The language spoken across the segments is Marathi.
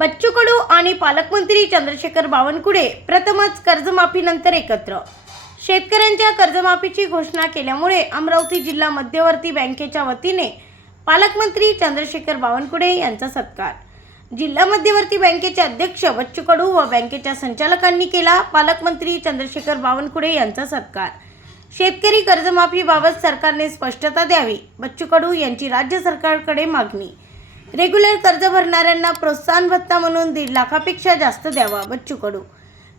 बच्चू कडू आणि पालकमंत्री चंद्रशेखर बावनकुळे प्रथमच कर्जमाफीनंतर एकत्र. शेतकऱ्यांच्या कर्जमाफीची घोषणा केल्यामुळे अमरावती जिल्हा मध्यवर्ती बँकेच्या वतीने पालकमंत्री चंद्रशेखर बावनकुळे यांचा सत्कार. जिल्हा मध्यवर्ती बँकेचे अध्यक्ष बच्चू कडू व बँकेच्या संचालकांनी केला पालकमंत्री चंद्रशेखर बावनकुळे यांचा सत्कार. शेतकरी कर्जमाफीबाबत सरकारने स्पष्टता द्यावी, बच्चू कडू यांची राज्य सरकारकडे मागणी. रेग्युलर कर्ज भरणाऱ्यांना प्रोत्साहन भत्ता म्हणून 1.5 लाखापेक्षा जास्त द्यावा, बच्चू कडू.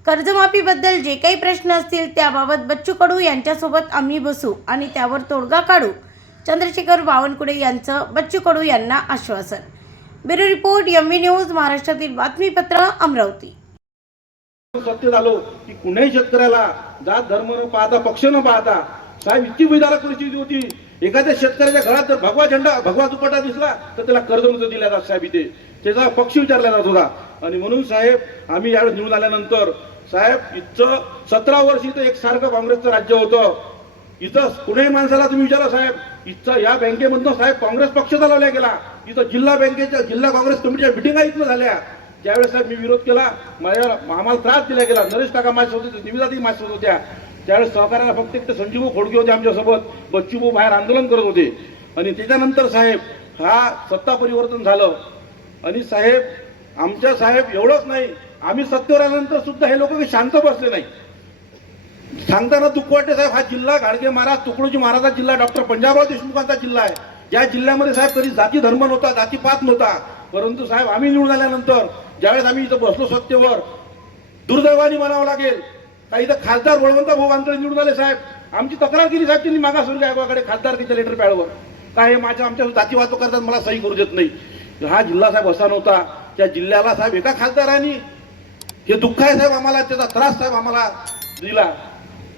कर्जमाफीबद्दल जे काही प्रश्न असतील त्याबाबत बच्चू कडू यांच्यासोबत आम्ही बसू आणि त्यावर तोडगा काढू, चंद्रशेखर बावनकुळे यांचं बच्चू कडू यांना आश्वासन. ब्युरो रिपोर्ट, एमव्ही न्यूज, महाराष्ट्रातील बातमीपत्र, अमरावती. सत्य झालो की कुणाही शेतकऱ्याला जात धर्म न पाहता, पक्ष न पाहता साहेब इतकी विधारक परिस्थिती होती. एखाद्या शेतकऱ्याच्या घरात जर भगवा झेंडा, भगवा दुपट्टा दिसला तर त्याला कर्ज नव्हतं दिल्या जात साहेब. इथे त्याचा पक्ष विचारला जात होता. आणि म्हणून साहेब आम्ही यावेळेस निवडून आल्यानंतर साहेब इथं 17 वर्ष इथं एकसारखं काँग्रेसचं राज्य होतं. इथं कुठेही माणसाला तुम्ही विचारा साहेब, इथं या बँकेमधनं साहेब काँग्रेस पक्ष चालवला गेला. इथं जिल्हा बँकेच्या, जिल्हा काँग्रेस कमिटीच्या मिटिंगा इथनं झाल्या. ज्यावेळेस साहेब मी विरोध केला, आम्हाला त्रास दिला गेला. नरेश काका माझ्यासोबत होते, निविदाही माझ्यासोबत होत्या. त्यावेळेस सहकार्याला फक्त एक संजीव खोडके होते आमच्यासोबत. बच्चूभाऊ बाहेर आंदोलन करत होते. आणि त्याच्यानंतर साहेब हा सत्ता परिवर्तन झालं. आणि साहेब आमच्या साहेब एवढंच नाही, आम्ही सत्तेवर आल्यानंतर सुद्धा हे लोक काही शांत बसले नाही. सांगताना दुःख वाटते साहेब, हा जिल्हा गाडगे महाराज, तुकडोजी महाराजा जिल्हा, डॉक्टर पंजाबराव देशमुखांचा जिल्हा आहे. या जिल्ह्यामध्ये साहेब कधी जाती धर्म नव्हता, जातीपात नव्हता. परंतु साहेब आम्ही निवडून आल्यानंतर ज्यावेळेस आम्ही इथं बसलो सत्तेवर, दुर्दैवाने म्हणावं लागेल, काही इथं खासदार बळवंत भाऊ वानकडे निवडून आले साहेब. आमची तक्रार केली साहेब त्यांनी मागासवर्गीय आयोगाकडे खासदारकीच्या लेटर पॅडवर. काय हे आमच्या जातीवाद करतात, मला सही करू देत नाही. हा जिल्हा साहेब असा नव्हता. त्या जिल्ह्याला साहेब एका खासदारांनी, हे दुःख आहे साहेब आम्हाला, त्याचा त्रास साहेब आम्हाला दिला.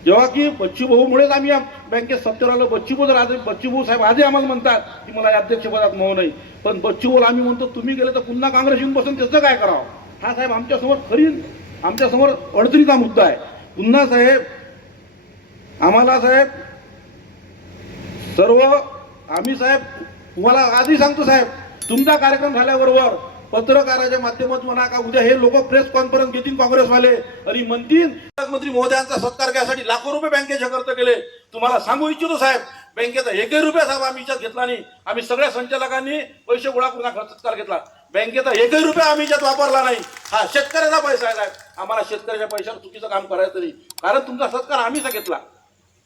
जेव्हा की बच्चूभाऊमुळेच आम्ही या बँकेत सत्तेवर आलो. बच्चूभाऊ साहेब आजही आम्हाला म्हणतात की मला अध्यक्षपदात मोह नाही. पण बच्चूभाऊला आम्ही म्हणतो तुम्ही गेले तर पुन्हा काँग्रेस येऊन बसून त्याचं काय करावं. हा साहेब आमच्यासमोर अडचणीचा मुद्दा आहे. पुन्हा साहेब आम्हाला साहेब सर्व आम्ही साहेब तुम्हाला आजही सांगतो साहेब, तुमचा कार्यक्रम झाल्याबरोबर पत्रकाराच्या माध्यमातून म्हणा का उद्या हे लोक प्रेस कॉन्फरन्स घेतील काँग्रेसवाले आणि म्हणतील पालकमंत्री महोदयांचा सत्कार करण्यासाठी लाखो रुपये बँकेचे खर्च केले. तुम्हाला सांगू इच्छितो साहेब, बँकेचा 1 रुपया साहेब आम्ही याच्यात घेतला नाही. आम्ही सगळ्या संचालकांनी पैसे गोळा करून सत्कार घेतला. बँकेचा 1 रुपया आम्ही याच्यात वापरला नाही. हा शेतकऱ्याचा पैसा आहे साहेब. आम्हाला शेतकऱ्याच्या पैशावर चुकीचं काम करायचं नाही, कारण तुमचा सत्कार आम्हीच घेतला.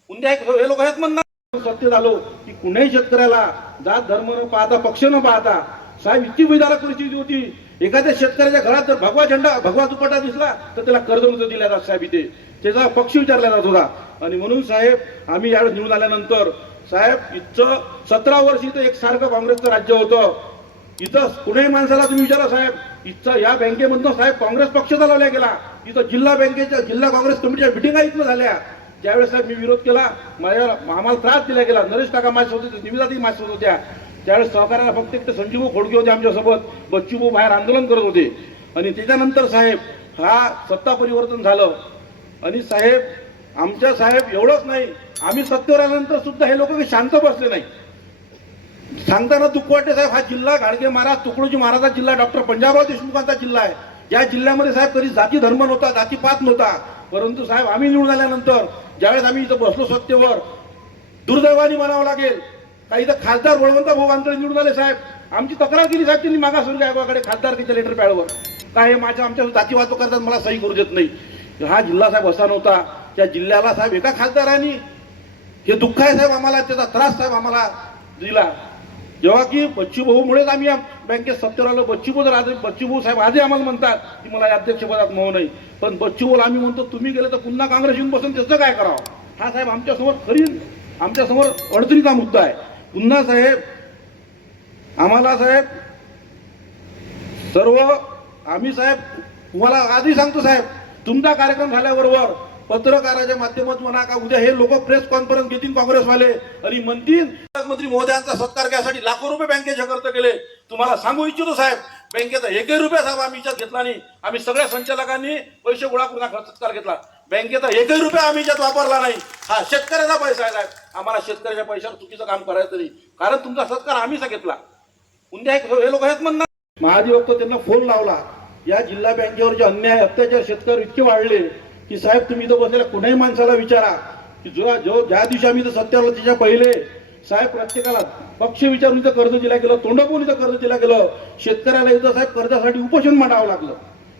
उद्या हे लोक हेच म्हणणार सत्य झालो की कुणाही शेतकऱ्याला जात धर्म न पाहता, पक्ष न पाहता साहेब इतकी विधारक परिस्थिती होती. एखाद्या शेतकऱ्याच्या घरात जर भगवा झेंडा, भगवा दुपट्टा दिसला तर त्याला कर्ज नव्हतं दिल्या जात साहेब. इथे त्याचा पक्ष विचारला जात होता. आणि म्हणून साहेब आम्ही यावेळेस निवडून आल्यानंतर साहेब इथं 17 वर्ष इथं एकसारखं काँग्रेसचं राज्य होतं. इथं कुठेही माणसाला तुम्ही विचारा साहेब, इथं या बँकेमधनं साहेब काँग्रेस पक्ष चालवला गेला. इथं जिल्हा बँकेच्या, जिल्हा काँग्रेस कमिटीच्या मिटिंगा इथनं झाल्या. ज्यावेळेस साहेब मी विरोध केला, आम्हाला त्रास दिला गेला. नरेश काका माझ्यासोबत होते, निविदाही माझ्यासोबत होत्या. त्यावेळेस सहकार्याला फक्त एक संजीव खोडके होते आमच्यासोबत. बच्चूभाऊ बाहेर आंदोलन करत होते. आणि त्याच्यानंतर साहेब हा सत्ता परिवर्तन झालं. आणि साहेब आमच्या साहेब एवढंच नाही, आम्ही सत्तेवर आल्यानंतर सुद्धा हे लोक काही शांत बसले नाही. सांगताना दुःख वाटते साहेब, हा जिल्हा गाडगे महाराज, तुकडोजी महाराजा जिल्हा, डॉक्टर पंजाबराव देशमुखांचा जिल्हा आहे. या जिल्ह्यामध्ये साहेब कधी जाती धर्म नव्हता, जातीपात नव्हता. परंतु साहेब आम्ही निवडून आल्यानंतर ज्यावेळेस आम्ही इथं बसलो सत्तेवर, दुर्दैवाने म्हणावं लागेल, काही इथं खासदार बळवंत भाऊ वानकडे निवडून आले साहेब. आमची तक्रार केली साहेब त्यांनी मागासवर्गीय आयोगाकडे खासदारकीच्या लेटर पॅडवर. काय हे आमच्या जातीवाद करतात, मला सही करू देत नाही. हा जिल्हा साहेब असा नव्हता. त्या जिल्ह्याला साहेब एका खासदारांनी, हे दुःख आहे साहेब आम्हाला, त्याचा त्रास साहेब आम्हाला दिला. जेव्हा की बच्चूभाऊमुळेच आम्ही या बँकेत सत्तेवर आलो. बच्चूभाऊ साहेब आजही आम्हाला म्हणतात की मला अध्यक्षपदात मोह नाही. पण बच्चूभाऊला आम्ही म्हणतो तुम्ही गेले तर पुन्हा काँग्रेस येऊन बसून त्याचं काय करावं. हा साहेब आमच्यासमोर अडचणीचा मुद्दा आहे. पुन्हा साहेब आम्हाला साहेब सर्व आम्ही साहेब तुम्हाला आजही सांगतो साहेब, तुमचा कार्यक्रम झाल्याबरोबर पत्रकाराच्या माध्यमातून म्हणा का उद्या हे लोक प्रेस कॉन्फरन्स घेतील काँग्रेसवाले आणि म्हणतील पालकमंत्री महोदयांचा सत्कार करण्यासाठी लाखो रुपये बँकेचे खर्च केले. तुम्हाला सांगू इच्छितो साहेब, बँकेचा 1 रुपया साहेब आम्ही याच्यात घेतला नाही. आम्ही सगळ्या संचालकांनी पैसे गोळा करून सत्कार घेतला. बँकेचा 1 रुपया आम्ही याच्यात वापरला नाही. हा शेतकऱ्याचा पैसा आहे साहेब. आम्हाला शेतकऱ्याच्या पैशावर चुकीचं काम करायचं नाही, कारण तुमचा सत्कार आम्हीच घेतला. उद्या हे लोक हेच म्हणणार. महाधिवक्ता त्यांना फोन लावला या जिल्हा बँकेवर जे अन्याय अत्याचार शेतकरी इतके वाढले की साहेब तुम्ही इथं बसलेल्या कुणाही माणसाला विचारा की ज्या दिवशी आम्ही इथं सत्यावर त्याच्या पहिले साहेब प्रत्येकाला पक्ष विचारून इथं कर्ज दिलं गेलं, तोंडापून इथं कर्ज दिलं गेलं, शेतकऱ्याला इथं साहेब कर्जासाठी उपोषण मांडावं लागलं.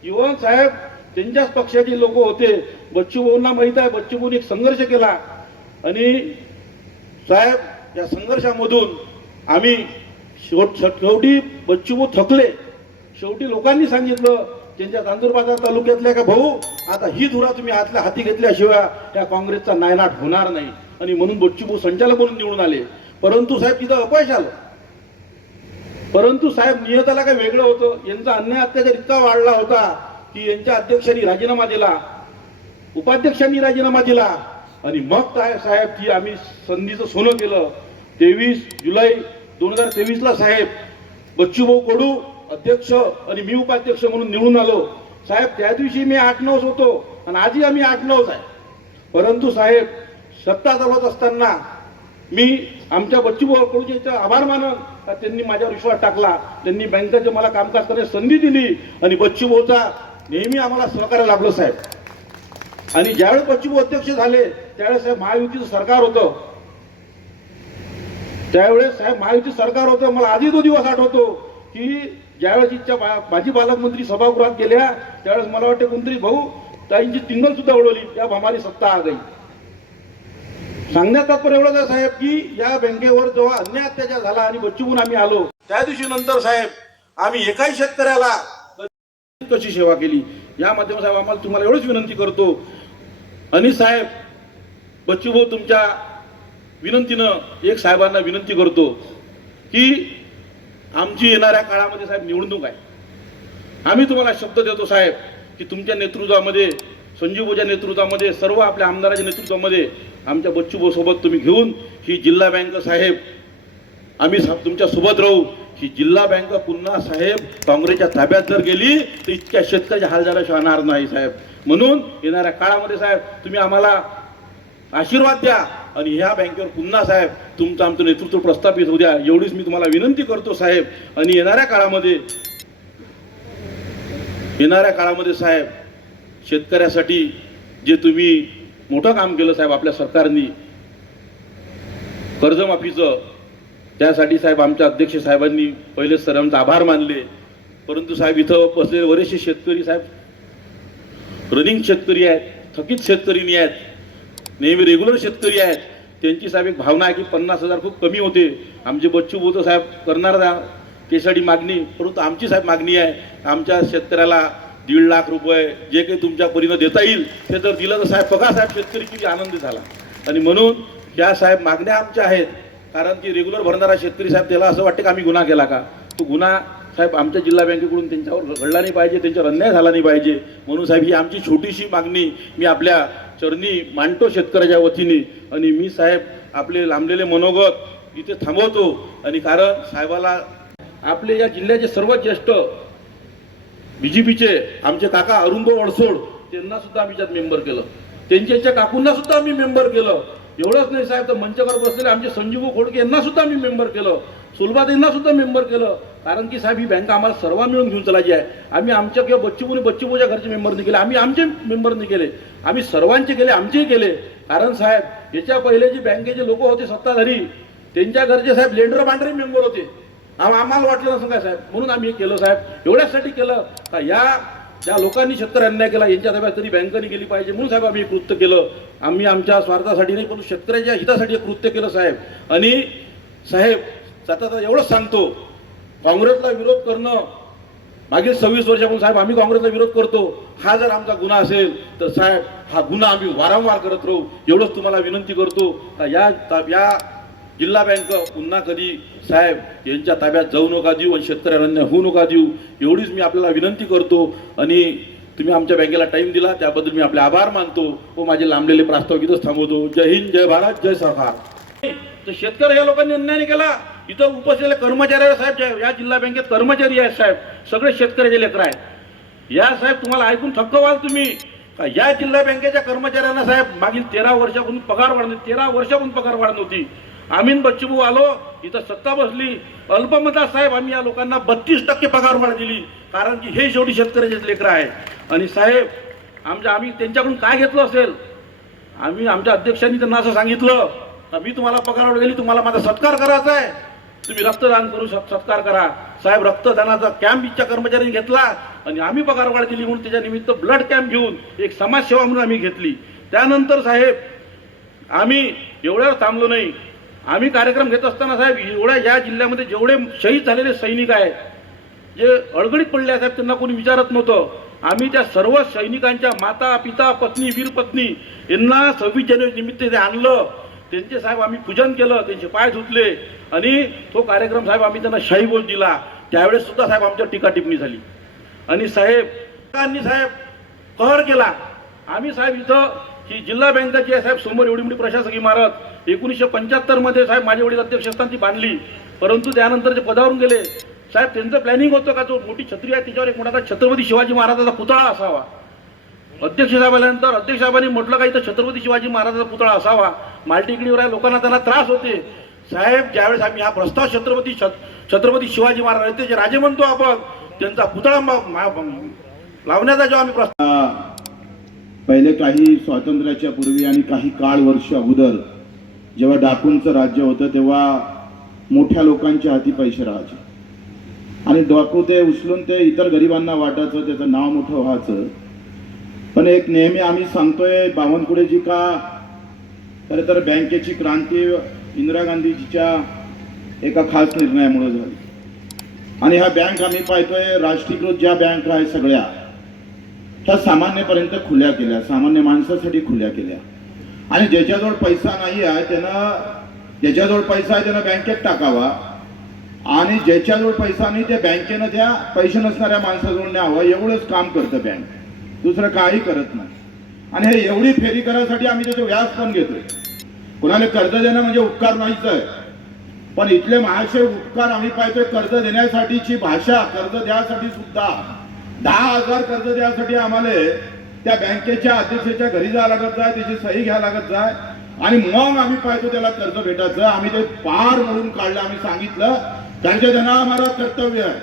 इव्हन साहेब त्यांच्याच पक्षाचे लोक होते, बच्चू भाऊंना माहित आहे, बच्चू भाऊंनी एक संघर्ष केला आणि साहेब या संघर्षामधून आम्ही शेवटी बच्चू भाऊ थकले. शेवटी लोकांनी सांगितलं त्यांच्या चांदूरबाजार तालुक्यातल्या का भाऊ आता ही धुरा तुम्ही आतल्या हाती घेतल्याशिवाय त्या काँग्रेसचा नायनाट होणार नाही आणि म्हणून बच्चू भाऊ संचालक म्हणून निवडून आले. परंतु साहेब तिथं अपयश आलं. परंतु साहेब नियताला काय वेगळं होतं. यांचा अन्याय अत्याचार इतका वाढला होता की यांच्या अध्यक्षांनी राजीनामा दिला, उपाध्यक्षांनी राजीनामा दिला आणि मग काय साहेब ती आम्ही संधीचं सोनं केलं. 23 जुलै 2023ला साहेब बच्चू भाऊ कडू अध्यक्ष आणि मी उपाध्यक्ष म्हणून निवडून आलो. साहेब त्या दिवशी मी 8-9 होतो आणि आजही आम्ही 8-9 आहे. परंतु साहेब सत्ता चालवत असताना मी आमच्या बच्चू भाऊ कडूचे आभार मानन, त्यांनी माझ्यावर विश्वास टाकला, त्यांनी बँकेचे मला कामकाज करण्याची संधी दिली आणि बच्चू भाऊचा नेहमी आम्हाला सहकार्य लाभलं साहेब. आणि ज्यावेळेस बच्चू भाऊ अध्यक्ष झाले त्यावेळेस साहेब महायुतीचं सरकार होतं. त्यावेळेस साहेब महायुती सरकार होतं. मला आधी तो दिवस आठवतो की ज्यावेळेस इच्छा माजी पालकमंत्री सभागृहात गेल्या त्यावेळेस मला वाटते कोणतरी भाऊ ताईंची टिंगल सुद्धा उडवली, त्यात हमारी सत्ता आ गई. सांगण्यात तात्पर्य एवढंच आहे साहेब की या बँकेवर जेव्हा अन्याय अत्याचार झाला आणि बच्चूहून आम्ही आलो त्या दिवशी नंतर साहेब आम्ही एकाही शेतकऱ्याला कशी सेवा केली या माध्यमात साहेब आम्हाला तुम्हाला एवढंच विनंती करतो. आणि साहेब बच्चू भाऊ तुमच्या विनंतीनं एक साहेबांना विनंती करतो की आमची येणाऱ्या काळामध्ये साहेब निवडणूक आहे. आम्ही तुम्हाला शब्द देतो साहेब की तुमच्या नेतृत्वामध्ये, संजीव भाऊच्या नेतृत्वामध्ये, सर्व आपल्या आमदाराच्या नेतृत्वामध्ये आमच्या बच्चू भाऊ सोबत तुम्ही घेऊन ही जिल्हा बँक साहेब आम्ही तुमच्या सोबत राहू. ही जिल्हा बँक पुन्हा साहेब काँग्रेसच्या ताब्यात जर गेली तर इतक्या शेतकऱ्याच्या हाल झाल्याशिवाय होणार नाही साहेब. म्हणून येणाऱ्या काळामध्ये साहेब तुम्ही आम्हाला आशीर्वाद द्या आणि ह्या बँकेवर पुन्हा साहेब तुमचं आमचं नेतृत्व प्रस्थापित होऊ द्या एवढीच मी तुम्हाला विनंती करतो साहेब. आणि येणाऱ्या काळामध्ये साहेब शेतकऱ्यासाठी जे तुम्ही मोठं काम केलं साहेब आपल्या सरकारने कर्जमाफीचं, त्यासाठी साहेब आमच्या अध्यक्ष साहेबांनी पहिले सर्वांचा आभार मानले. परंतु साहेब इथं बसलेले बरेचसे शेतकरी साहेब रनिंग शेतकरी आहेत, थकीत शेतकरी नाही आहेत, नेहमी रेग्युलर शेतकरी आहेत. त्यांची साहेब एक भावना आहे की 50,000 खूप कमी होते. आमचे बच्चू भाऊ साहेब करणार त्यासाठी मागणी, परंतु आमची साहेब मागणी आहे आमच्या शेतकऱ्याला 1.5 लाख रुपये जे काही तुमच्या परीनं देता येईल ते जर दिलं तर साहेब बघा साहेब शेतकरी किती आनंदी झाला. आणि म्हणून या साहेब मागण्या आमच्या आहेत. कारण की रेग्युलर भरणारा शेतकरी साहेब त्याला असं वाटतं की आम्ही गुन्हा केला का. तो गुन्हा साहेब आमच्या जिल्हा बँकेकडून त्यांच्यावर घडला नाही पाहिजे, त्यांच्यावर अन्याय झाला नाही पाहिजे. म्हणून साहेब ही आमची छोटीशी मागणी मी आपल्या चरणी मांडतो शेतकऱ्याच्या वतीने. आणि मी साहेब आपले लांबलेले मनोगत इथे थांबवतो. आणि कारण साहेबाला आपले या जिल्ह्याचे सर्वात ज्येष्ठ बीजेपीचे आमचे काका अरुंद वडसोड त्यांना सुद्धा आम्ही त्यात मेंबर केलं, त्यांच्या काकूंना सुद्धा आम्ही मेंबर केलं. एवढंच नाही साहेब तर मंचावर बसलेले आमचे संजीव खोडके यांना सुद्धा आम्ही मेंबर केलं, सुलभात यांना सुद्धा मेंबर केलं. कारण की साहेब ही बँक आम्हाला सर्व मिळून घेऊन चालायची आहे. आम्ही आमच्या किंवा बच्चूभाऊच्या घरचे मेंबर नाही केले, आम्ही आमचे मेंबर नाही केले, आम्ही सर्वांचे केले, आमचेही केले. कारण साहेब याच्या पहिले जी बँकेचे लोक होते सत्ताधारी त्यांच्या घरचे साहेब लेंडर बांडरे मेंबर होते. आम्हाला वाटलं नसं काय साहेब, म्हणून आम्ही हे केलं साहेब. एवढ्यासाठी केलं का ज्या लोकांनी शेतकरी अन्याय केला यांच्या ताब्यात तरी बँकेने गेली पाहिजे म्हणून साहेब आम्ही कृत्य केलं. आम्ही आमच्या स्वार्थासाठी नाही पण शेतकऱ्याच्या हितासाठी हे कृत्य केलं साहेब. आणि साहेब सतत एवढंच सांगतो, काँग्रेसला विरोध करणं मागील 26 वर्षापासून साहेब आम्ही काँग्रेसला विरोध करतो. हा जर आमचा गुन्हा असेल तर साहेब हा गुन्हा आम्ही वारंवार करत राहू एवढंच तुम्हाला विनंती करतो. या जिल्हा बँक पुन्हा कधी साहेब यांच्या ताब्यात जाऊ नका देऊ आणि शेतकऱ्यांना होऊ नका देऊ एवढीच मी आपल्याला विनंती करतो. आणि तुम्ही आमच्या बँकेला टाईम दिला त्याबद्दल मी आपले आभार मानतो व माझे लांबलेले प्रास्ताव इथंच थांबवतो. जय हिंद, जय भारत, जय सरकार. तर शेतकरी या लोकांनी अन्याय नाही केला. इथं उपस्थित कर्मचारी साहेब या जिल्हा बँकेत कर्मचारी आहेत साहेब, सगळे शेतकऱ्याचे लेकर आहेत. या साहेब तुम्हाला ऐकून थक्क व्हाल तुम्ही का या जिल्हा बँकेच्या कर्मचाऱ्यांना साहेब मागील 13 वर्षापासून पगार वाढ नव्हती. 13 वर्षापासून पगार वाढ नव्हती. आम्ही बच्चू भाऊ आलो इथं सत्ता बसली, अल्पमतात साहेब आम्ही या लोकांना 32% पगारवाढ दिली, कारण की हे शेवटी शेतकऱ्याचे लेकरं आहे. आणि साहेब आम्ही त्यांच्याकडून काय घेतलं असेल, आमच्या अध्यक्षांनी त्यांना असं सांगितलं का मी तुम्हाला पगारवाढ दिली, तुम्हाला माझा सत्कार करायचा आहे, तुम्ही रक्तदान करू सत्कार करा. साहेब रक्तदानाचा कॅम्प इथच्या कर्मचाऱ्यांनी घेतला आणि आम्ही पगारवाढ दिली म्हणून त्याच्या निमित्त ब्लड कॅम्प घेऊन एक समाजसेवा म्हणून आम्ही घेतली. त्यानंतर साहेब आम्ही एवढ्यावर थांबलो नाही. आम्ही कार्यक्रम घेत असताना साहेब एवढ्या या जिल्ह्यामध्ये जेवढे शहीद झालेले सैनिक आहेत, जे अडगडीत पडले आहेत साहेब, त्यांना कोणी विचारत नव्हतं. आम्ही त्या सर्व सैनिकांच्या माता पिता पत्नी वीर पत्नी यांना 26 जानेवारी निमित्त ते आणलं, त्यांचे साहेब आम्ही पूजन केलं, त्यांचे पाय धुतले आणि तो कार्यक्रम साहेब आम्ही त्यांना शाही बोल दिला. त्यावेळेस सुद्धा साहेब आमच्यावर टीका टिप्पणी झाली आणि साहेब कहर केला. आम्ही साहेब इथं ही जिल्हा बँकाची आहे साहेब समोर एवढी मोठी प्रशासकीय इमारत 1975 मध्ये साहेब माझे वडील अध्यक्ष असताना ती बांधली, परंतु त्यानंतर ते पदावरून गेले. साहेब त्यांचं प्लॅनिंग होतं का जो मोठी छत्री आहे त्याच्यावर एक मोठा छत्रपती शिवाजी महाराजाचा पुतळा असावा. अध्यक्ष साहेब आल्यानंतर अध्यक्ष साहेबांनी म्हटलं का इथं छत्रपती शिवाजी महाराजाचा पुतळा असावा, मालटेकडीवर आहे, लोकांना त्यांना त्रास होते. साहेब ज्यावेळेस आम्ही हा प्रस्ताव छत्रपती शिवाजी महाराज जे राजे म्हणतो आपण, त्यांचा पुतळा लावण्याचा जेव्हा आम्ही प्रस्ताव, पहिले काही स्वातंत्र्याच्या पूर्वी आणि काही काळ वर्ष अगोदर जेव्हा डाकूंचं राज्य होतं तेव्हा मोठ्या लोकांच्या हाती पैसे राहायचे आणि डाकू ते उचलून ते इतर गरिबांना वाटायचं, त्याचं नाव मोठं व्हायचं. पण एक नेहमी आम्ही सांगतोय बावनकुळेजी का खरं तर बँकेची क्रांती इंदिरा गांधीजीच्या एका खास निर्णयामुळे झाली आणि ह्या बँक आम्ही पाहतोय राष्ट्रीयकृत ज्या बँक आहे सगळ्या त्या सामान्यपर्यंत खुल्या केल्या, सामान्य माणसासाठी खुल्या केल्या आणि ज्याच्याजवळ पैसा नाही आहे ज्याच्याजवळ पैसा आहे त्यानं बँकेत टाकावा आणि ज्याच्याजवळ पैसा नाही त्या बँकेनं त्या पैसे नसणाऱ्या माणसाजवळ न्यावं, एवढंच काम करतं बँक, दुसरं काही करत नाही. आणि हे एवढी फेरी करायसाठी आम्ही त्याचे व्याज पण घेतोय. कोणाला कर्ज देणं म्हणजे उपकार नाहीच आहे, पण इथले महाशय उपकार आम्ही पाहतोय कर्ज देण्यासाठीची भाषा, कर्ज द्यासाठी सुद्धा 10,000 कर्ज द्यासाठी आम्हाला त्या बँकेच्या अध्यक्षाच्या घरी जावं लागत जाय, त्याची सही घ्यायला लागत जाय आणि मग आम्ही पाहतो त्याला कर्ज भेटायचं. आम्ही ते पार म्हणून काढलं. आम्ही सांगितलं कर्ज देणं आम्हाला कर्तव्य आहे,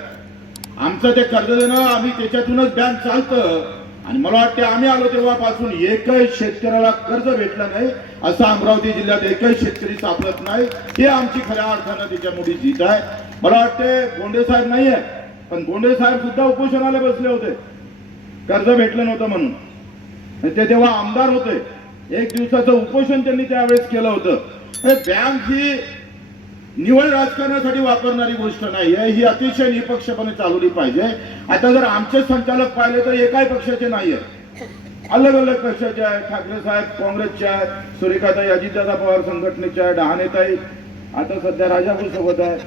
आमचं ते कर्ज देणं आम्ही त्याच्यातूनच बँक चालतं. आणि मला वाटते आम्ही आलो तेव्हापासून एकही शेतकऱ्याला कर्ज भेटलं नाही असं अमरावती जिल्ह्यात एकही शेतकरी सापडत नाही. हे आमची खऱ्या अर्थानं त्याच्या मोठी जीत आहे. मला वाटते गोंडे साहेब नाही आहे, पण गोंडे साहेब सुद्धा उपोषणाला बसले होते कर्ज भेटलं नव्हतं म्हणून. ते तेव्हा आमदार होते, 1 दिवसाचं उपोषण त्यांनी त्यावेळेस केलं होतं. बँक ही निवड राजकारणासाठी वापरणारी गोष्ट नाही आहे, ही अतिशय निपक्षपणे चालवली पाहिजे. आता जर आमचे संचालक पाहिले तर एकाही पक्षाचे नाही आहे, अलग अलग पक्षाचे आहेत. ठाकरे साहेब काँग्रेसचे आहेत, सुरेखाताई अजितदादा पवार संघटनेचे आहे, डहाणेताई आता सध्या राजापूर सोबत आहे,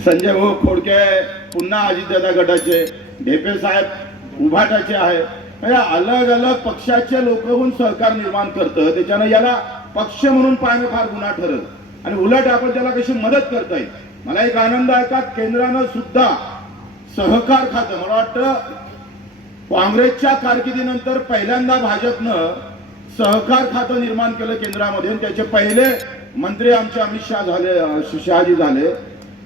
संजय भाऊ खोडके पुन्हा अजितदादा गटाचे, ढेपे साहेब उभाटाचे आहे. अलग अलग पक्षाचे लोक होऊन सरकार निर्माण करतं, त्याच्यानं याला पक्ष म्हणून पाहणं फार गुन्हा ठरत आणि उलट आपण त्याला कशी मदत करता येईल. मला एक आनंद आहे का केंद्रानं सुद्धा सहकार खातं, मला वाटतं काँग्रेसच्या कारकिर्दीनंतर पहिल्यांदा भाजपनं सहकार खातं निर्माण केलं केंद्रामध्ये. त्याचे पहिले मंत्री आमचे अमित शहाजी झाले.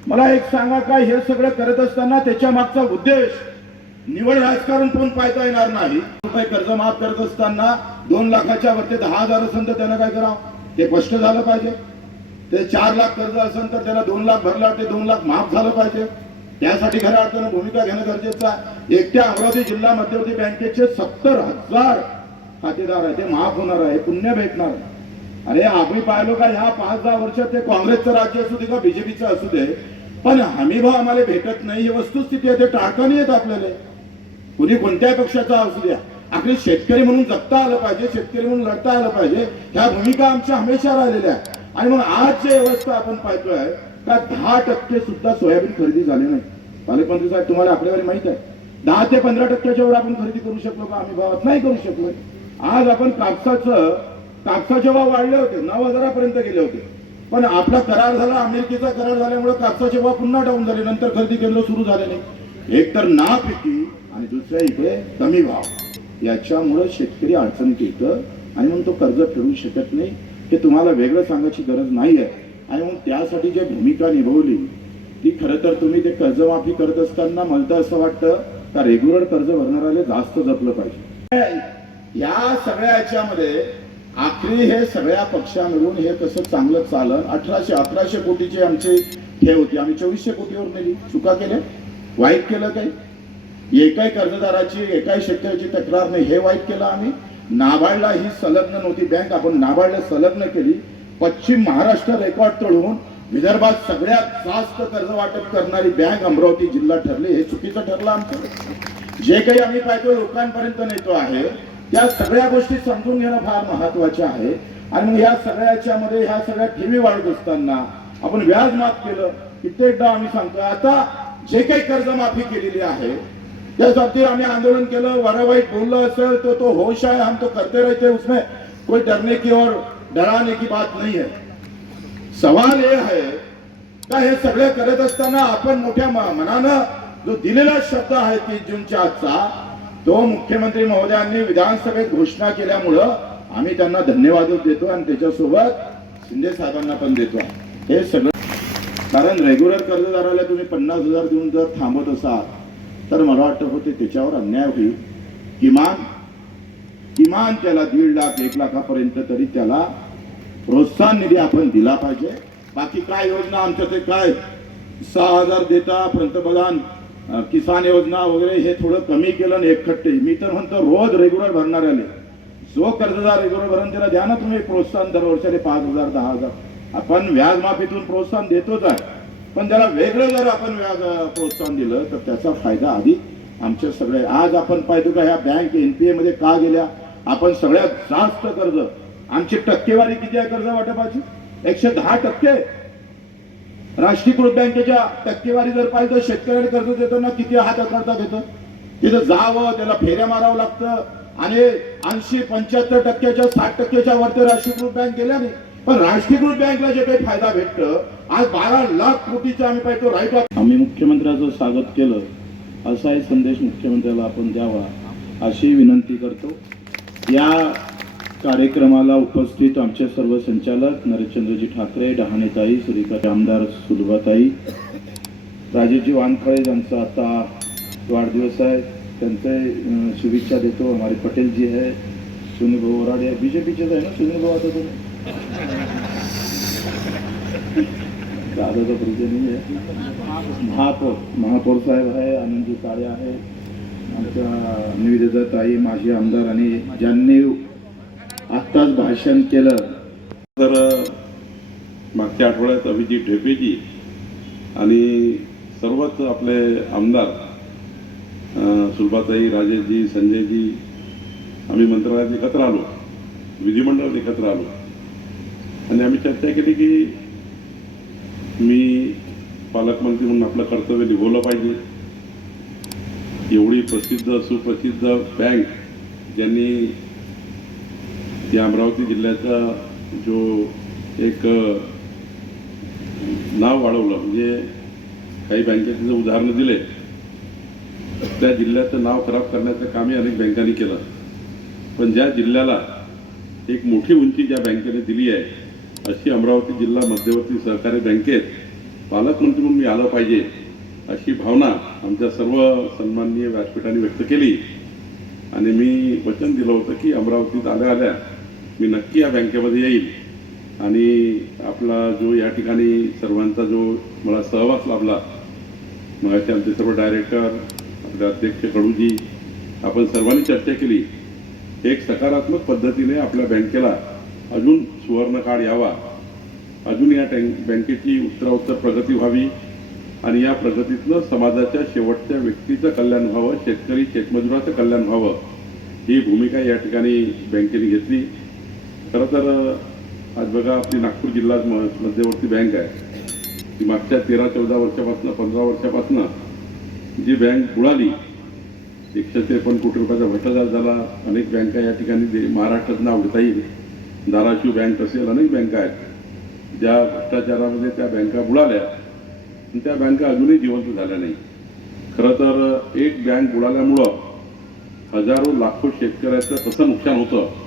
मला एक सांगा का हे सगळं करत असताना त्याच्या मागचा उद्देश निवड राजकारण पण पाहता येणार नाही. रुपये कर्ज माफ करत असताना 2 लाखाच्या वरती 10,000 असेल तर त्यानं काय करावं ते स्पष्ट झालं पाहिजे. ते 4 लाख कर्ज असेल तर त्याला 2 लाख भरला ते 2 लाख माफ झालं पाहिजे. त्यासाठी खऱ्या अर्थानं भूमिका घेणं गरजेचं आहे. एकट्या अमरावती जिल्हा मध्यवर्ती बँकेचे 70,000 खातेदार आहे, ते माफ होणार आहे, पुण्य भेटणार. अरे आम्ही पाहिलो का ह्या 5-10 वर्षात ते काँग्रेसचं राज्य असू दे का बीजेपीचं असू दे, पण हमी भाव आम्हाला भेटत नाही, ही वस्तुस्थिती आहे. ते टाळता नाही येत आपल्याला, कुणी कोणत्याही पक्षाचा असू द्या. आपले शेतकरी म्हणून जगता आलं पाहिजे, शेतकरी म्हणून लढता आलं पाहिजे, ह्या भूमिका आमच्या हमेशा राहिलेल्या आहे. आणि मग आज जे व्यवस्था आपण पाहतोय का 10% सुद्धा सोयाबीन खरेदी झाले नाही. पालकमंत्री साहेब तुम्हाला आकडेवारी माहित आहे, 10 ते 15% वर आपण खरेदी करू शकलो का आम्ही भावात? नाही करू शकलो. आज आपण कापसाचे भाव वाढले होते, 9,000 पर्यंत गेले होते, पण आपला करार झाला, अमेरिकेचा करार झाल्यामुळे कापसाचे भाव पुन्हा डाऊन झाले, नंतर खरेदी केंद्र सुरू झाले नाही. एक तर नापिकी आणि दुसऱ्या इकडे कमी भाव, याच्यामुळे शेतकरी अडचणीत येतं आणि म्हणून तो कर्ज फेडू शकत नाही. हे तुम्हाला वेगळं सांगायची गरज नाही आहे. आणि म्हणून त्यासाठी जी भूमिका निभवली ती खरं तर तुम्ही ते कर्जमाफी करत असताना मला तर असं वाटतं का रेग्युलर कर्ज भरणाऱ्याला जास्त जपलं पाहिजे. या सगळ्या याच्यामध्ये आखरी हे सगळ्या पक्षा मिळून हे कसं चांगलं चाललं. 1100 कोटीची आमची ठेव होती, आम्ही 2400 कोटीवर नेली. चुका केल्या, वाईट केलं काही? एकाही कर्जदाराची एकाही शेतकऱ्याची तक्रार नाही, हे वाईट केलं आम्ही. नाबार्डला ही संलग्न नव्हती बँक, आपण नाबार्डला संलग्न केली. पश्चिम महाराष्ट्र रेकॉर्ड तोडून विदर्भात सगळ्यात जास्त कर्ज वाटप करणारी बँक अमरावती जिल्हा ठरली. हे चुकीचं ठरलं आमचं. जे काही आम्ही पाहतो लोकांपर्यंत नेतो आहे त्या सगळ्या गोष्टी समजून घेणं फार महत्वाचे आहे. आणि मग या सगळ्या याच्यामध्ये ह्या सगळ्या ठेवी वाढत असताना आपण व्याज माफ केलं. कित्येकदा आम्ही सांगतो आता जे काही कर्जमाफी केलेली आहे त्या बाबतीत आम्ही आंदोलन केलं, वाईट बोललं असेल तो होश आहे, हम तो करते रहते, उसमें कोई डरने की और डराने की बात नहीं है. सवाल हे आहे का हे सगळं करत असताना आपण मोठ्या मनानं जो दिलेला शब्द आहे 30 जूनच्या आजचा तो मुख्यमंत्री महोदयांनी विधानसभेत घोषणा केल्यामुळं आम्ही त्यांना धन्यवाद देतो आणि त्याच्यासोबत शिंदे साहेबांना पण देतो. हे सगळं कारण रेग्युलर कर्जदाराला तुम्ही 50,000 देऊन जर थांबत असाल तर मला वाटतं होते त्याच्यावर अन्याय होईल. किमान त्याला 1.5 लाख 1 लाखापर्यंत तरी त्याला प्रोत्साहन निधी आपण दिला पाहिजे. बाकी काय योजना आमच्या ते काय 6,000 देता पंतप्रधान किसान योजना वगैरे हे थोडं कमी केलं आणि एकखट्टे. मी तर म्हणतो रोज रेग्युलर भरणाऱ्याले जो कर्जदार रेग्युलर भरून त्याला द्या ना तुम्ही प्रोत्साहन दरवर्षाला 5,000 10,000. आपण व्याज माफीतून प्रोत्साहन देतोच आहे, पण त्याला वेगळं जर आपण व्याज प्रोत्साहन दिलं तर त्याचा फायदा अधिक आमच्या सगळे. आज आपण पाहतो का ह्या बँक NPA मध्ये का गेल्या? आपण सगळ्यात जास्त कर्ज, आमची टक्केवारी किती आहे कर्ज वाटपाची? 110%. राष्ट्रीयकृत बँकेच्या टक्केवारी जर पाहिजे तर शेतकऱ्याला कर्ज देताना किती हात आकारता घेतं. तिथं जावं, त्याला फेऱ्या मारावं लागतं आणि 80-75%च्या 60%च्या वरती राष्ट्रीयकृत बँक गेल्या नाही. पण राष्ट्रीयकृत बँकला जे काही फायदा भेटतं आज 12 लाख कोटीचा आम्ही पाहतो राईट. आम्ही मुख्यमंत्र्याचं स्वागत केलं असाही संदेश मुख्यमंत्र्याला आपण द्यावा अशी विनंती करतो. या कार्यक्रमाला उपस्थित आमचे सर्व संचालक नरेशचंद्रजी ठाकरे, डहाणेताई, श्रीकांत आमदार सुलभाताई, राजेशजी वानखळे ज्यांचा आता वाढदिवस आहे त्यांचे शुभेच्छा देतो. हमारे पटेल जी है, सुनील भाऊ वराडे बीजेपीचेच आहे ना सुनील भाऊ? आता तुम्ही दादाचा परिचय नाही आहे. महापौर साहेब आहे, आनंदजी काळे आहे, आमच्या निवेदिता ताई माजी आमदार आणि ज्यांनी आत्ताच भाषण केलं. तर मागच्या आठवड्यात अभिजित ढेपेजी आणि सर्वच आपले आमदार सुलभाताई, राजेशजी, संजयजी आम्ही मंत्रालयात एकत्र आलो, विधिमंडळात एकत्र आलो आणि आम्ही चर्चा केली की मी पालकमंत्री म्हणून आपलं कर्तव्य निभवलं पाहिजे. एवढी प्रसिद्ध सुप्रसिद्ध बँक ज्यांनी या अमरावती जिल्ह्याचा जो एक नाव वाढवलं, म्हणजे काही बँकेचे जर उदाहरणं दिले त्या जिल्ह्याचं नाव खराब करण्याचं कामही अनेक बँकांनी केलं. पण ज्या जिल्ह्याला एक मोठी उंची ज्या बँकेने दिली आहे अशी अमरावती जिल्हा मध्यवर्ती सहकारी बँकेत पालकमंत्री म्हणून मी आलं पाहिजे अशी भावना आमच्या सर्व सन्माननीय व्यासपीठांनी व्यक्त केली. आणि मी वचन दिलं होतं की अमरावतीत आल्या आल्या मी नक्की या बँकेमध्ये येईल आणि आपला जो या ठिकाणी सर्वांचा जो मला सहवास लाभला, मग असे आमचे सर्व डायरेक्टर, आपले अध्यक्ष कडूजी, आपण सर्वांनी चर्चा केली. एक सकारात्मक पद्धतीने आपल्या बँकेला अजून सुवर्णकाळ यावा, अजून या बँकेची उत्तरोत्तर प्रगती व्हावी आणि या प्रगतीतनं समाजाच्या शेवटच्या व्यक्तीचं कल्याण व्हावं, शेतकरी शेतमजुराचं कल्याण व्हावं, ही भूमिका या ठिकाणी बँकेने घेतली. खरं तर आज बघा आपली नागपूर जिल्हा मध्यवर्ती बँक आहे, ती मागच्या 13-14 वर्षापासून 15 वर्षापासून जी बँक बुडाली, 153 कोटी रुपयाचा भ्रष्टाचार झाला. अनेक बँका या ठिकाणी महाराष्ट्रात नाव घेता येईल, धाराशिव बँक असेल, अनेक बँका आहेत ज्या भ्रष्टाचारामध्ये त्या बँका बुडाल्या आणि त्या बँका अजूनही जिवंत झाल्या नाही. खरं तर एक बँक बुडाल्यामुळं हजारो लाखो शेतकऱ्याचं कसं नुकसान होतं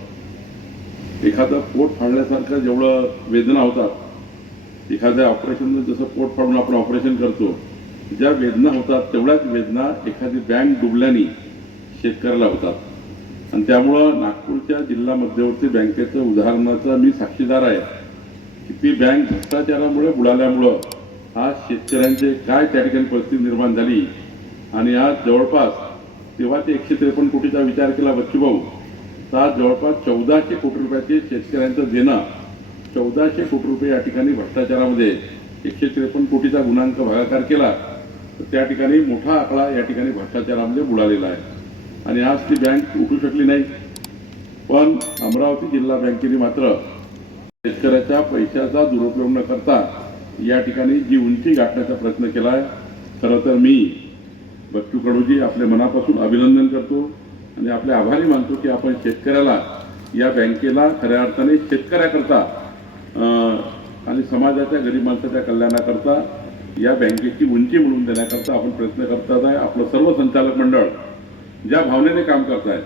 एखादं पोट फाडल्यासारखं जेवढं वेदना होतात, एखाद्या ऑपरेशननं जसं पोट फाडून आपण ऑपरेशन करतो, ज्या वेदना होतात तेवढ्याच वेदना एखादी बँक डुबल्याने शेतकऱ्याला होतात. आणि त्यामुळं नागपूरच्या जिल्हा मध्यवर्ती बँकेचं उदाहरणाचा मी साक्षीदार आहे की ती बँक भ्रष्टाचारामुळे बुडाल्यामुळं आज शेतकऱ्यांचे काय त्या ठिकाणी परिस्थिती निर्माण झाली. आणि आज जवळपास तेव्हा ते 153 कोटीचा विचार केला बच्चूभाऊ, तर आज जवळपास 1400 कोटी रुपयाचे शेतकऱ्यांचं देणं, 1400 कोटी रुपये या ठिकाणी भ्रष्टाचारामध्ये 153 कोटीचा गुणांक भागाकार केला तर त्या ठिकाणी मोठा आकडा या ठिकाणी भ्रष्टाचारामध्ये बुडालेला आहे. आणि आज ती बँक उठू शकली नाही. पण अमरावती जिल्हा बँकेने मात्र शेतकऱ्याच्या पैशाचा दुरुपयोग न करता या ठिकाणी जी उंची गाठण्याचा प्रयत्न केला आहे. खरं तर मी बच्चू कडूजी आपले मनापासून अभिनंदन करतो आणि आपले आभारी मानतो की आपण शेतकऱ्याला, या बँकेला खऱ्या अर्थाने शेतकऱ्याकरता आणि समाजाच्या गरीब माणसाच्या कल्याणाकरता या बँकेची उंची मिळवून देण्याकरता आपण प्रयत्न करतात आहे. आपलं सर्व संचालक मंडळ ज्या भावनेने काम करत आहे,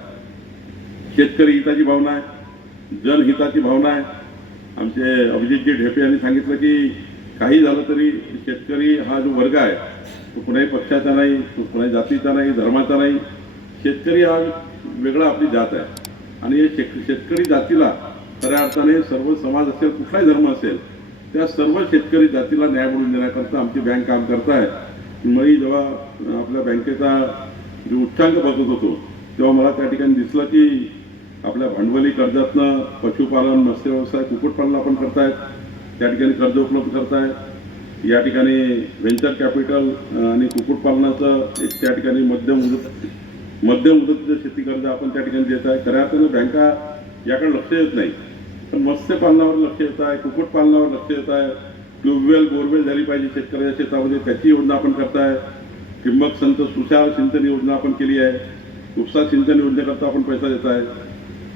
शेतकरी हिताची भावना आहे, जनहिताची भावना आहे. आमचे अभिजितजी ढेपे यांनी सांगितलं की काही झालं तरी शेतकरी हा जो वर्ग आहे तो कुणाही पक्षाचा नाही, तो कुणाही जातीचा नाही, धर्माचा नाही. शेतकरी हा वेगळा आपली जात आहे. आणि या शेतकरी जातीला खऱ्या अर्थाने सर्व समाज असेल, कुठलाही धर्म असेल, त्या सर्व शेतकरी जातीला न्याय मिळवून देण्याकरता आमची बँक काम करत आहे. मी जेव्हा आपल्या बँकेचा जो उच्चांक बघत होतो तेव्हा मला त्या ठिकाणी दिसलं की आपल्या भांडवली कर्जातनं पशुपालन, मत्स्यव्यवसाय, कुक्कुटपालन आपण करतायत, त्या ठिकाणी कर्ज उपलब्ध करतायत. या ठिकाणी व्हेंचर कॅपिटल आणि कुक्कुटपालनाचं एक त्या ठिकाणी मध्यम मुदतीचं शेती कर्ज आपण त्या ठिकाणी देत आहे. खऱ्या अर्थानं बँका याकडे लक्ष देत नाही, पण मत्स्यपालनावर लक्ष येत आहे, कुक्कुटपालनावर लक्ष येत आहे. ट्यूबवेल, बोरवेल झाली पाहिजे शेतकऱ्याच्या शेतामध्ये, त्याची योजना आपण करताय. ठिबक संच तुषार सिंचन योजना आपण केली आहे. उपसा सिंचन योजनेकरता आपण पैसा देत आहे.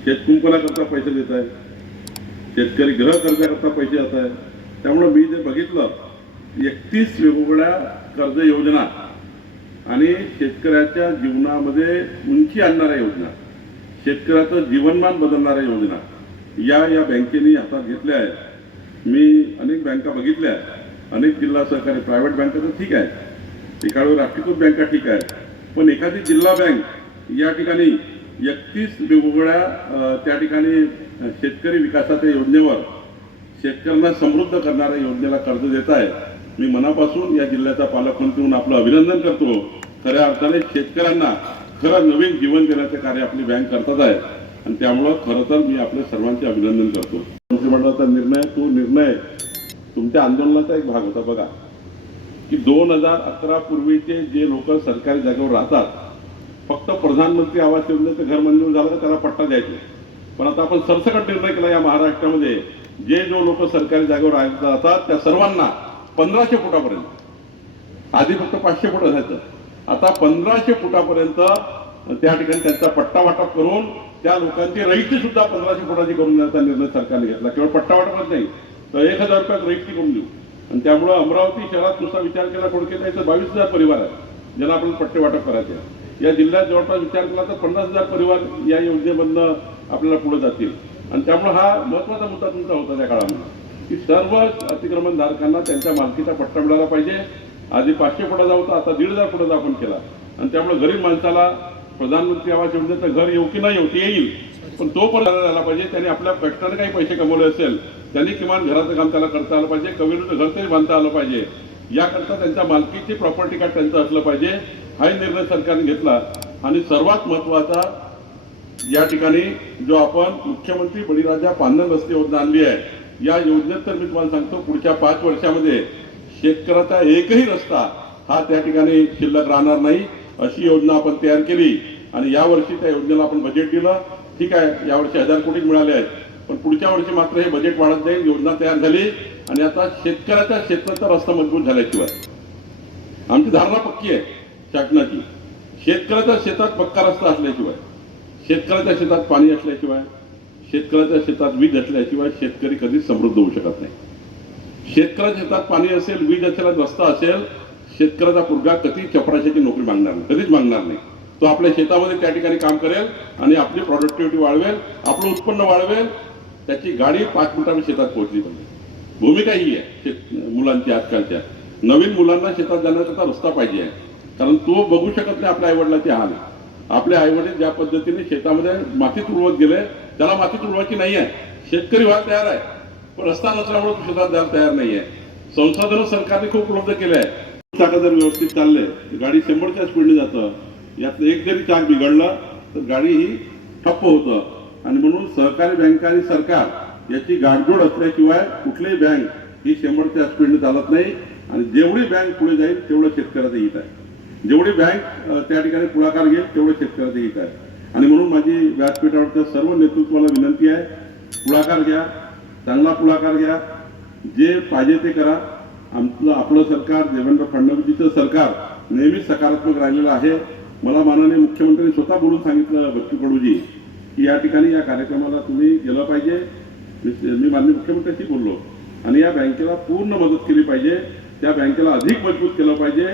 शेतकुंपणाकरता पैसे देत आहे. शेतकरी गृह कर्जाकरता पैसे देत आहे. त्यामुळं मी जे बघितलं 31 वेगवेगळ्या कर्ज योजना आणि शेतकऱ्याच्या जीवनामध्ये उंची आणणाऱ्या योजना, शेतकऱ्याचं जीवनमान बदलणाऱ्या योजना या बँकेने हातात घेतल्या आहेत. मी अनेक बँका बघितल्या, अनेक जिल्हा सहकारी प्रायव्हेट बँका तर ठीक आहे, एका वेळी राष्ट्रीयकृत बँका ठीक आहे, पण एखादी जिल्हा बँक या ठिकाणी 31 वेगवेगळ्या त्या ठिकाणी शेतकरी विकासाच्या योजनेवर शेतकऱ्यांना समृद्ध करणाऱ्या योजनेला कर्ज देत आहे. मी मनापासून या जिल्ह्याचा पालकमंत्री म्हणून आपलं अभिनंदन करतो. खऱ्या अर्थाने शेतकऱ्यांना खरं नवीन जीवन देण्याचे कार्य आपली बँक करतात आहे आणि त्यामुळं खरं तर मी आपल्या सर्वांचे अभिनंदन करतो. मंत्रिमंडळाचा निर्णय, तो निर्णय तुमच्या आंदोलनाचा एक भाग होता. बघा की 2011 पूर्वीचे जे लोक सरकारी जागेवर राहतात, फक्त प्रधानमंत्री आवास योजनेचं घर मंजूर झालं तर त्याला पट्टा द्यायचे. पण आता आपण सरसकट निर्णय केला या महाराष्ट्रामध्ये, जे जो लोक सरकारी जागेवर राहतात त्या सर्वांना 1500 फुटापर्यंत, आधी फक्त 500 फूट असायचं, आता 1500 फुटापर्यंत त्या ठिकाणी त्यांचा पट्टा वाटप करून त्या लोकांची रहिती सुद्धा 1500 फुटाची करून देण्याचा निर्णय सरकारने घेतला. केवळ पट्टा वाटपच नाही तर 1000 रुपयात रहिती करून देऊ. आणि त्यामुळं अमरावती शहरात नुसता विचार केला थोडक्यात नाही तर 22,000 परिवार आहेत ज्यांना आपण पट्टे वाटप करायचे. या जिल्ह्यात जवळपास विचार केला तर 50,000 परिवार या योजनेमधनं आपल्याला पुढे जातील. आणि त्यामुळे हा महत्त्वाचा मुद्दा तुमचा होता त्या काळामध्ये की सर्व अतिक्रमणधारकांना त्यांच्या मालकीचा पट्टा मिळाला पाहिजे. आधी 500 फुटाचा होता, आता 1,500 फुटाचा आपण केला. आणि त्यामुळे गरीब माणसाला प्रधानमंत्री आवास योजनेचं घर येऊ की नाही येऊ ते येईल, पण तो पण झाला पाहिजे. त्याने आपल्या कष्टाने काही पैसे कमवले असेल, त्यांनी किमान घराचं काम त्याला करता आलं पाहिजे, कवितेचं घर तरी बांधता आलं पाहिजे. याकरता त्यांच्या मालकीची प्रॉपर्टी कार्ड त्यांचं असलं पाहिजे. हाही निर्णय सरकारने घेतला. आणि सर्वात महत्त्वाचा या ठिकाणी जो आपण मुख्यमंत्री बळीराजा पांधन रस्ते योजना आणली आहे, या योजनेत तर मी तुम्हाला सांगतो पुढच्या 5 वर्षामध्ये शेतकऱ्याचा एकही रस्ता हा त्या ठिकाणी शिल्लक राहणार नाही अशी योजना आपण तयार केली. आणि यावर्षी त्या योजनेला आपण बजेट दिलं. ठीक आहे, यावर्षी 1000 कोटी मिळाले आहेत, पण पुढच्या वर्षी मात्र हे बजेट वाढत जाईल. योजना तयार झाली आणि आता शेतकऱ्याच्या शेताचा रस्ता मजबूत झाल्याशिवाय आमची धारणा पक्की आहे शासनाची, शेतकऱ्याच्या शेतात पक्का रस्ता असल्याशिवाय, शेतकऱ्याच्या शेतात पाणी असल्याशिवाय, शेतकऱ्याच्या शेतात वीज असल्याशिवाय शेतकरी कधीच समृद्ध होऊ शकत नाही. शेतकऱ्याच्या शेतात पाणी असेल, वीज असेल, रस्ता असेल, शेतकऱ्याचा पोरगा कधी चपराशाची नोकरी मागणार नाही, कधीच मागणार नाही. तो आपल्या शेतामध्ये त्या ठिकाणी काम करेल आणि आपली प्रॉडक्टिव्हिटी वाढवेल, आपलं उत्पन्न वाढवेल. त्याची गाडी 5 मिनिटांनी शेतात पोहोचली पाहिजे. भूमिका ही आहे मुलांची आजकालच्या. नवीन मुलांना शेतात जाण्याचा रस्ता पाहिजे आहे, कारण तो बघू शकत नाही आपल्या आईवडिलांची हाल. आपले आईवडील ज्या पद्धतीने शेतामध्ये माती तुडवत गेले, त्याला माती तुडवायची नाही आहे. शेतकरी व्हायला तयार आहे, पण रस्ता नसल्यामुळे तो शेतात जायला तयार नाही आहे. संसाधनं सरकारने खूप उपलब्ध केले आहे. चाक जर व्यवस्थित चालले गाडी 100च्या स्पीडने जातं. यात एक जरी चाक बिघडलं तर गाडी ही ठप्प होतं. आणि म्हणून सहकारी बँक आणि सरकार याची गाठजोड असल्याशिवाय कुठलीही बँक ही 100च्या स्पीडने चालत नाही. आणि जेवढी बँक पुढे जाईल तेवढं शेतकऱ्याचं हित आहे. जेवढी बँक त्या ठिकाणी पुढाकार घेईल तेवढं शेतकऱ्याचं हित आहे. आणि म्हणून माझी व्यासपीठावरच्या सर्व नेतृत्वाला विनंती आहे, पुढाकार घ्या, चांगला पुढाकार घ्या, जे पाहिजे ते करा. आपलं सरकार, देवेंद्र फडणवीसचं सरकार नेहमीच सकारात्मक राहिलेलं आहे. मला माननीय मुख्यमंत्र्यांनी स्वतः बोलून सांगितलं, बच्चू कडूजी, की या ठिकाणी या कार्यक्रमाला तुम्ही गेलं पाहिजे. मी माननीय मुख्यमंत्र्यांशी बोललो आणि या बँकेला पूर्ण मदत केली पाहिजे. त्या बँकेला अधिक मजबूत केलं पाहिजे.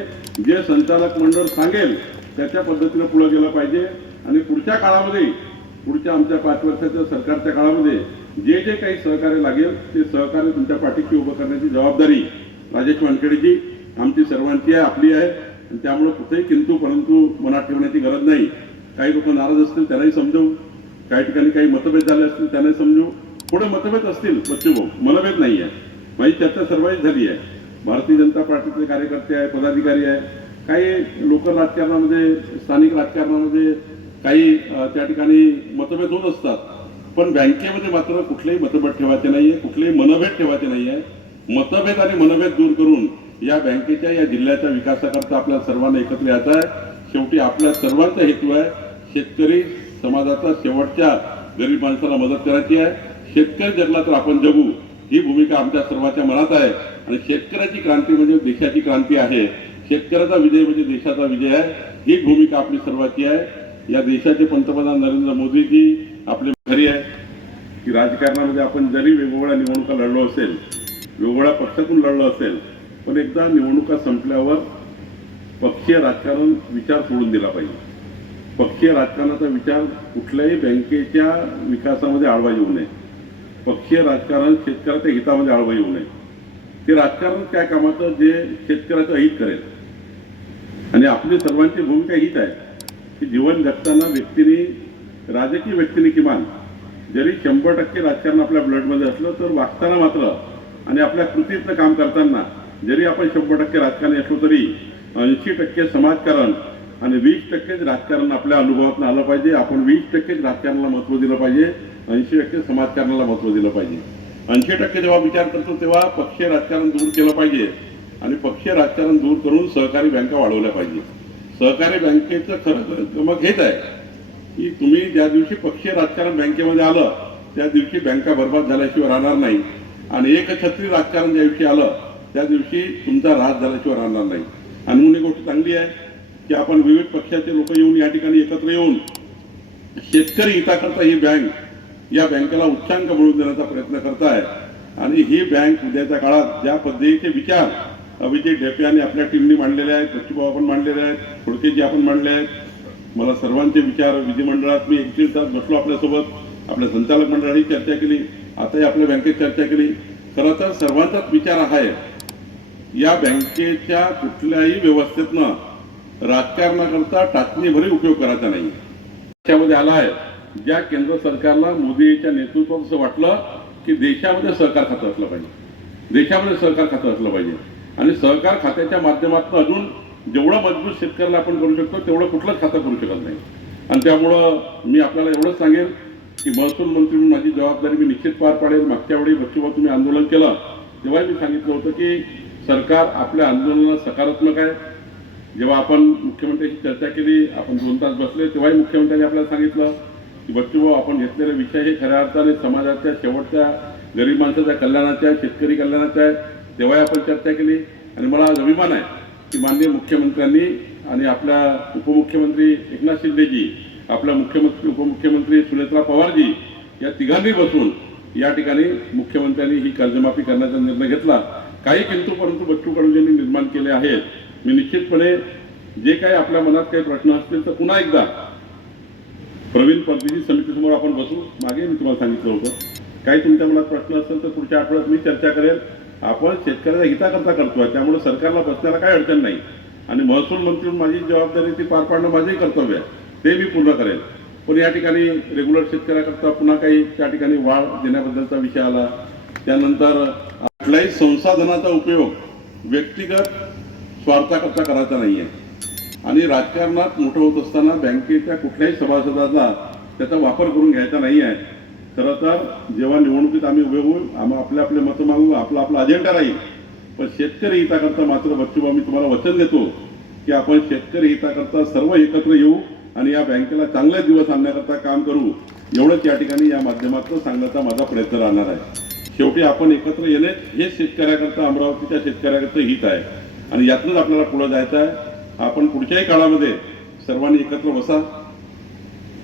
जे संचालक मंडळ सांगेल त्याच्या पद्धतीनं पुढे गेलं पाहिजे. आणि पुढच्या काळामध्ये, पुढच्या आमच्या 5 वर्षाच्या सरकारच्या काळामध्ये जे जे काही सहकार्य लागेल ते सहकार्य तुमच्या पाठीशी उभं करण्याची जबाबदारी राजेश वानखेडेजी आमची सर्वांची आहे, आपली आहे. आणि त्यामुळे कुठेही किंतु परंतु मनात ठेवण्याची गरज नाही. काही लोक नाराज असतील त्यांनाही समजवू, काही ठिकाणी काही मतभेद झाले असतील त्यांनाही समजू. पुढे मतभेद असतील बच्चू भाऊ, मनभेद नाही आहे. माझी चर्चा सर्वांची झाली आहे. भारतीय जनता पार्टीचे कार्यकर्ते आहे, पदाधिकारी आहे, काही लोकल राजकारणामध्ये, स्थानिक राजकारणामध्ये काही त्या ठिकाणी मतभेद होत असतात. पण बँकेमध्ये मात्र कुठलेही मतभेद ठेवायचे नाही आहे, कुठलेही मनभेद ठेवायचे नाही आहे. मतभेद आणि मनभेद दूर करून या बँकेच्या, या जिल्ह्याच्या विकासाकरता आपल्या सर्वांना एकत्र यायचं आहे. शेवटी आपल्या सर्वांचा हेतू आहे शेतकरी समाजाचा शेवटच्या गरीब माणसाला मदत करायची आहे. शेतकरी जगला तर आपण जगू, ही भूमिका आमच्या सर्वांच्या मनात आहे. आणि शेतकऱ्याची क्रांती म्हणजे देशाची क्रांती आहे. शेतकऱ्याचा विजय म्हणजे देशाचा विजय आहे. ही भूमिका आपली सर्वांची आहे. या देशाचे पंतप्रधान नरेंद्र मोदीजी आपले घरी आहे की राजकारणामध्ये आपण जरी वेगवेगळ्या निवडणुका लढलो असेल, वेगवेगळ्या पक्षातून लढलो असेल, पण एकदा निवडणुका संपल्यावर पक्षीय राजकारण विचार सोडून दिला पाहिजे. पक्षीय राजकारणाचा विचार कुठल्याही बँकेच्या विकासामध्ये आळवा येऊ नये. पक्षीय राजकारण शेतकऱ्याच्या हितामध्ये आळवा येऊ नये. ते राजकारण काय कामाचं जे शेतकऱ्याचं हित करेल. आणि आपली सर्वांची भूमिका हीच आहे की जीवन जगताना व्यक्तीने, राजकीय व्यक्तीने किमान जरी 100% राजकारण आपल्या ब्लडमध्ये असलं तर वागताना मात्र आणि आपल्या कृतीतलं काम करताना जरी आपण 100% राजकारणी असलो तरी 80% समाजकारण आणि 20% राजकारण आपल्या अनुभवातून आलं पाहिजे. आपण 20% राजकारणाला महत्त्व दिलं पाहिजे, 80% समाजकारणाला महत्त्व दिलं पाहिजे. 80% जेव्हा विचार करतो तेव्हा पक्षीय राजकारण दूर केलं पाहिजे. आणि पक्षीय राजकारण दूर करून सहकारी बँका वाढवल्या पाहिजे. सहकारी बँकेचं खरं मग हेच आहे की तुम्ही ज्या दिवशी पक्षीय राजकारण बँकेमध्ये आलं त्या दिवशी बँका बर्बाद झाल्याशिवाय राहणार नाही. आणि एकछत्री राजकारण ज्या दिवशी आलं त्या दिवशी तुमचा राज झाल्याशिवाय राहणार नाही. आणि म्हणून ही गोष्ट चांगली आहे की आपण विविध पक्षाचे लोक येऊन या ठिकाणी एकत्र येऊन शेतकरी हिताकरता ही बँक, या बँकेला उच्चांक मिळवून देण्याचा प्रयत्न करताय. आणि ही बँक उद्याच्या काळात ज्या पद्धतीचे विचार अभिजित ढेपे यांनी आपल्या टीमनी मांडलेले आहेत, बच्चूभाऊ आपण मांडलेले आहेत, खोडकेजी आपण मांडले आहेत. मला सर्वांचे विचार विधिमंडळात मी 1 तास बसलो आपल्यासोबत, आपल्या संचालक मंडळाने चर्चा केली, आताही आपल्या बँकेत चर्चा केली. खरं तर सर्वांचाच विचार आहे या बँकेच्या कुठल्याही व्यवस्थेतनं राजकारणाकरता टाचणीभरी उपयोग करायचा नाही. त्याच्यामध्ये आला आहे ज्या केंद्र सरकारला मोदीच्या नेतृत्वात असं वाटलं की देशामध्ये सहकार खातं असलं पाहिजे, देशामध्ये सहकार खातं असलं पाहिजे. आणि सहकार खात्याच्या माध्यमातून अजून जेवढं मजबूत शेतकऱ्याला आपण करू शकतो तेवढं कुठलंच खातं करू शकत नाही. आणि त्यामुळं मी आपल्याला एवढंच सांगेन की महसूल मंत्री म्हणून माझी जबाबदारी मी निश्चित पार पाडेल. मागच्या वेळी बच्चूभाऊ तुम्ही आंदोलन केलं तेव्हा मी सांगितलं होतं की सरकार आपल्या आंदोलनाला सकारात्मक आहे. जेव्हा आपण मुख्यमंत्र्यांशी चर्चा केली, आपण 2 तास बसले, तेव्हाही मुख्यमंत्र्यांनी आपल्याला सांगितलं की बच्चूभाऊ आपण घेतलेले विषय हे खऱ्या अर्थाने समाजाच्या शेवटच्या गरीब माणसाच्या कल्याणाच्या, शेतकरी कल्याणाच्या आहे. तेव्हाही आपण चर्चा केली. आणि मला आज अभिमान आहे की माननीय मुख्यमंत्र्यांनी आणि आपल्या उपमुख्यमंत्री एकनाथ शिंदेजी, आपल्या मुख्यमंत्री उपमुख्यमंत्री सुनेत्रा पवारजी या तिघांनी बसून या ठिकाणी मुख्यमंत्र्यांनी ही कर्जमाफी करण्याचा निर्णय घेतला. काही किंतु परंतु बच्चू कडूंनी निर्माण केले आहेत. मी निश्चितपणे जे काही आपल्या मनात काही प्रश्न असतील तर पुन्हा एकदा प्रवीण परदेशी समितीसमोर आपण बसू. मागे मी तुम्हाला सांगितलं होतं काही तुमच्या मनात प्रश्न असेल तर पुढच्या आठवड्यात मी चर्चा करेल. आपण शेतकऱ्याच्या हिताकरता करतोय, त्यामुळे सरकारला बसण्याला काही अडचण नाही. आणि महसूल मंत्री म्हणून माझी जबाबदारी ती पार पाडणं माझंही कर्तव्य आहे, ते मी पूर्ण करेल. पण या ठिकाणी रेग्युलर शेतकऱ्याकरता पुन्हा काही त्या ठिकाणी वाढ देण्याबद्दलचा विषय आला. त्यानंतर कुठल्याही संसाधनाचा उपयोग व्यक्तिगत स्वार्थाकरता करायचा नाही आहे. आणि राजकारणात मोठं होत असताना बँकेच्या कुठल्याही सभासदाचा त्याचा वापर करून घ्यायचा नाही आहे. खरं तर जेव्हा निवडणुकीत आम्ही उभे होऊ, आम्ही आपले मतं मागू, आपला अजेंडा राहील. पण शेतकरी हिताकरता मात्र बच्चूभाऊ मी तुम्हाला वचन देतो की आपण शेतकरी हिताकरता सर्व एकत्र येऊ आणि या बँकेला चांगले दिवस आणण्याकरता काम करू. एवढंच या ठिकाणी या माध्यमातून सांगण्याचा माझा प्रयत्न राहणार आहे. शेवटी आपण एकत्र येणे हे शेतकऱ्याकरता, अमरावतीच्या शेतकऱ्याकरता हित आहे आणि यातूनच आपल्याला पुढे जायचं आहे. आपण पुढच्याही काळामध्ये सर्वांनी एकत्र बसा.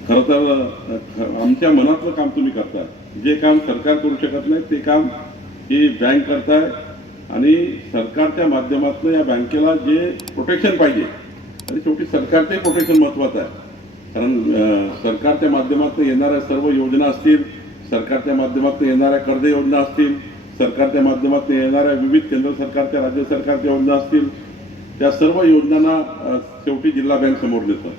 खरं तर आमच्या मनातलं काम तुम्ही करता. जे काम सरकार करू शकत नाही ते काम ही बँक करताय आणि सरकारच्या माध्यमातून या बँकेला जे प्रोटेक्शन पाहिजे, आणि शेवटी सरकारचंही प्रोटेक्शन महत्त्वाचं आहे. कारण सरकारच्या माध्यमातून येणाऱ्या सर्व योजना असतील, सरकारच्या माध्यमातून येणाऱ्या कर्ज योजना असतील, सरकारच्या माध्यमातून येणाऱ्या विविध केंद्र सरकारच्या, राज्य सरकारच्या योजना असतील, त्या सर्व योजनांना शेवटी जिल्हा बँक समोर नेतं.